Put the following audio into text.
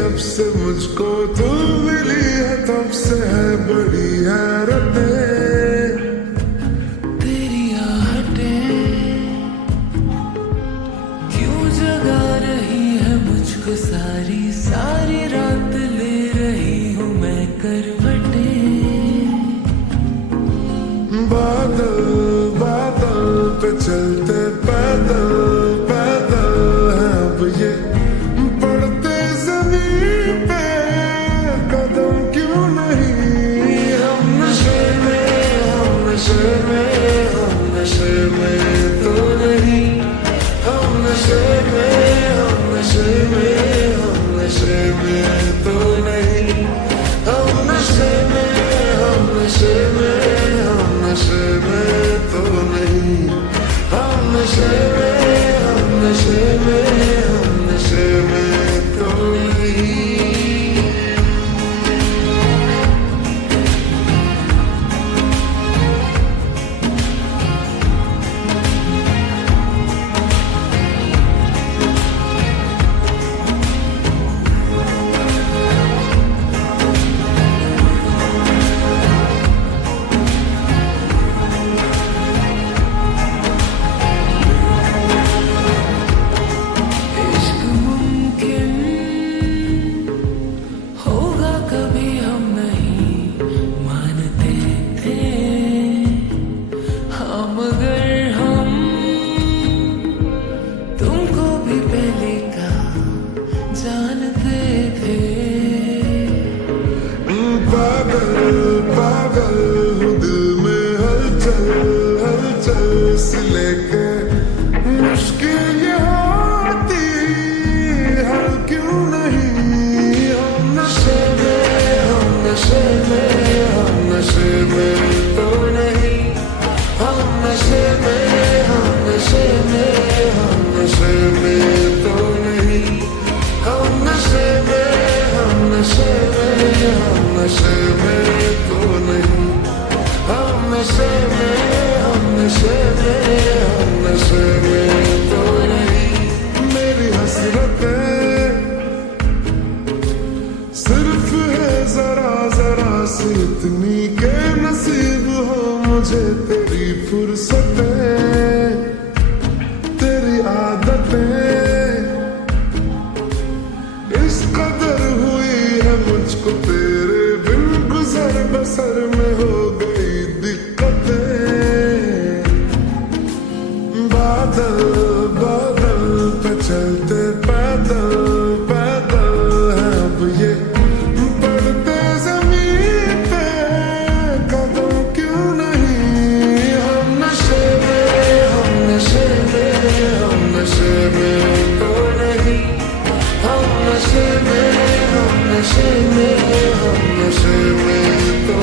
जब से मुझको तू मिली है तब से है बड़ी हैरतें तेरी आहटें क्यों जगा रही है मुझको सारी सारी रात ले रही हूँ मैं करवटें। बादल बादल पे चलते पैदल पैदल है अब ये पड़ते जमीन पे कदम क्यों नहीं। हम नशे में हम नशे में हम नशे में तो नहीं। हम नशे में हम नशे में हम नशे में तो नहीं। हम नशे में हम नशे में हम नशे में तो नहीं। हम नशे में हम नशे में हम नशे में तो नहीं। इश्क मुमकिन होगा कभी हम नहीं मानते थे। हाँ मगर हम तुमको भी पहले का जानते थे। पागल पागल हूँ दिल में हलचल हलचल से लेके मुश्किल ये होती हल क्यों नहीं। हम नशे में हम नशे में हम नशे में तो नहीं। हम नशे में हम नशे में हम नशे में तो नहीं। हम नशे में हम नशे में हम नशे में तो नहीं। हम नशे में हम नशे में हम नशे में तो नहीं। मेरी हसरतें सिर्फ है जरा जरा सी इतनी के नसीब हो मुझे तेरी फुर्सतें तेरी आदतें इस कदर हुई है मुझको तेरे बिन गुजर बसर में हो गई दिक्कतें। बादल बादल पे चलते पैदल पैदल है अब ये पड़ते जमीन पे कदम क्यों नहीं। हम नशे में हम नशे में हम नशे में तो नहीं। हम नशे में हम नशे में हम नशे में तो